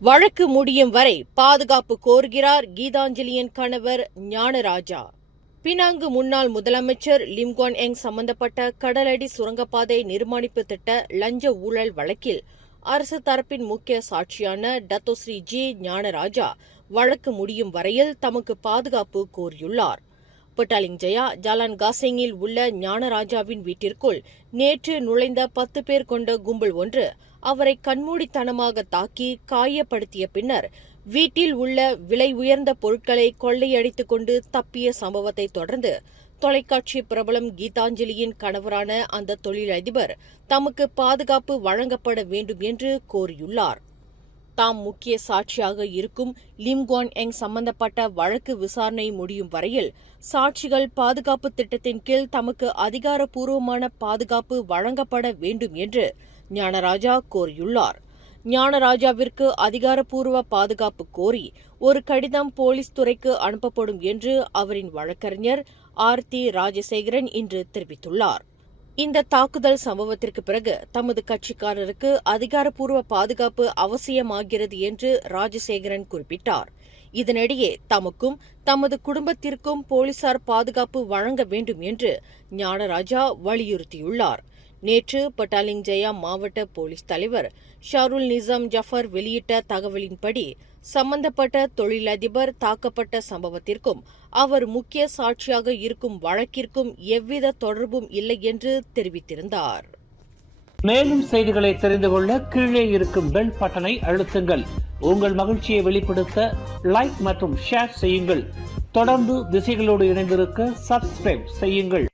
வழக்கு முடியும் வரை பாதுகாப்பு கோருகிறார் கீதாஞ்சலியின் கணவர் ஞானராஜா. பினாங்கு முன்னாள் முதலமைச்சர் லிம்கான் எங் சம்பந்தப்பட்ட கடலடி சுரங்கப்பாதை நிர்மாணிப்பு திட்ட லஞ்ச ஊழல் வழக்கில் அரசு தரப்பின் முக்கிய சாட்சியான டத்தோஸ்ரீ ஜி ஞானராஜா வழக்கு முடியும் வரையில் தமக்கு பாதுகாப்பு கோரியுள்ளார். பட்டாலிங் ஜெயா ஜாலான் காசிங்கில் உள்ள ஞானராஜாவின் வீட்டிற்குள் நேற்று நுழைந்த பத்து பேர் கொண்ட கும்பல் ஒன்று அவரை கண்மூடித்தனமாக தாக்கி காயப்படுத்திய பின்னர் வீட்டில் உள்ள விலை உயர்ந்த பொருட்களை கொள்ளையடித்துக் கொண்டு தப்பிய சம்பவத்தை தொடர்ந்து தொலைக்காட்சி பிரபலம் கீதாஞ்சலியின் கணவரான அந்த தொழிலதிபர் தமக்கு பாதுகாப்பு வழங்கப்பட வேண்டும் என்று கோரியுள்ளார். தாம் முக்கிய சாட்சியாக இருக்கும் லிம்கோன் எங் சம்பந்தப்பட்ட வழக்கு விசாரணை முடியும் வரையில் சாட்சிகள் பாதுகாப்பு திட்டத்தின் கீழ் தமக்கு அதிகாரப்பூர்வமான பாதுகாப்பு வழங்கப்பட வேண்டும் என்று ஞானராஜா கோரியுள்ளார். ஞானராஜாவிற்கு அதிகாரப்பூர்வ பாதுகாப்பு கோரி ஒரு கடிதம் போலீஸ் துறைக்கு அனுப்பப்படும் என்று அவரின் வழக்கறிஞர் ஆர்த்தி ராஜசேகரன் இன்று தெரிவித்துள்ளார். இந்த தாக்குதல் சம்பவத்திற்கு பிறகு தமது கட்சிக்காரருக்கு அதிகாரப்பூர்வ பாதுகாப்பு அவசியமாகிறது என்று ராஜசேகரன் குறிப்பிட்டார். இதனிடையே தமக்கும் தமது குடும்பத்திற்கும் போலீசார் பாதுகாப்பு வழங்க வேண்டும் என்று ஞானராஜா வலியுறுத்தியுள்ளார். நேற்று பட்டாலிங் ஜெயா மாவட்ட போலீஸ் தலைவர் ஷாருல் நிசாம் ஜஃபர் வெளியிட்ட தகவலின்படி சம்பந்தப்பட்ட தொழிலதிபர் தாக்கப்பட்ட சம்பவத்திற்கும் அவர் முக்கிய சாட்சியாக இருக்கும் வழக்கிற்கும் எவ்வித தொடர்பும் இல்லை என்று தெரிவித்திருந்தார். மேலும் செய்திகளை தெரிந்து கொள்ள கீழே இருக்கும் பெல் பட்டனை அழுத்துங்கள். உங்கள் மகிழ்ச்சியை வெளிப்படுத்த லைக் மற்றும் ஷேர் செய்யுங்கள். தொடர்ந்து திசைகளோடு இணைந்திருக்க சப்ஸ்கிரைப் செய்யுங்கள்.